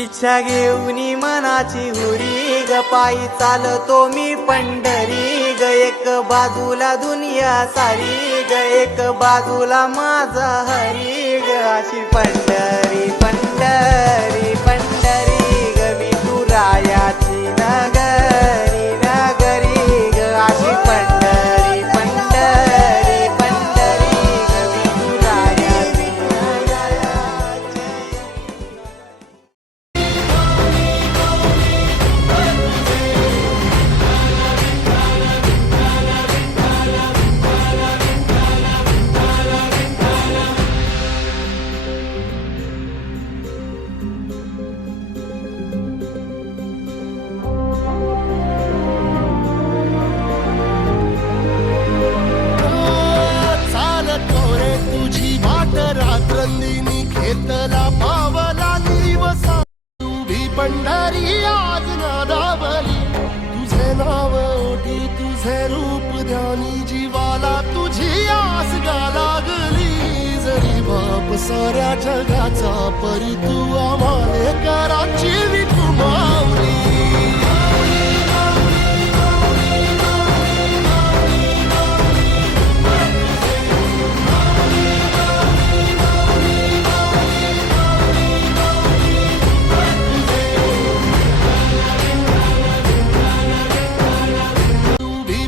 इच्छा घेऊन मनाची हुरी ग पायी चालतो मी पंढरी ग एक बाजूला दुनिया सारी ग एक बाजूला माझा हरी ग अशी पंढरी पंढरी पंढरी ग विठुरायाची नगरी नगरी ग अशी पंढरी पंढरी पंढरी ग विठुरायाची नगरी। घेतला पावला दिवसा उभी पंढरी आज नादावली तुझे नाव ओठी तुझे रूप ध्यानी जीवाला तुझी आस गा लागली जरी बाप साऱ्या जगाचा परी तू आम्हाले कराची विठू माऊली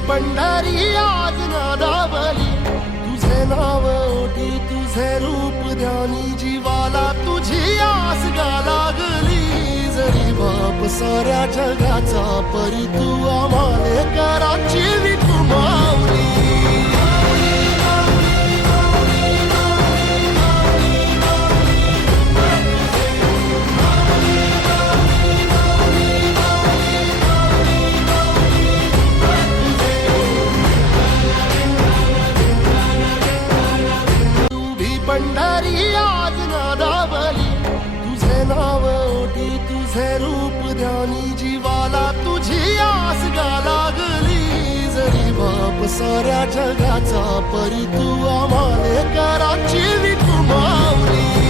पंढरी आज नादावली तुझे नाव ओठी तुझे रूप ध्यानी जीवाला तुझी आस गा लागली जरी बाप साऱ्या जगाचा परी तू आम्हाले कराची विठू माऊली पंढरी आज नादावली तुझे नाव ओठी तुझे रूप ध्यानी जीवाला तुझी आस गा लागली जरी बाप साऱ्या जगाचा परी तू आम्हाले कराची विठू माऊली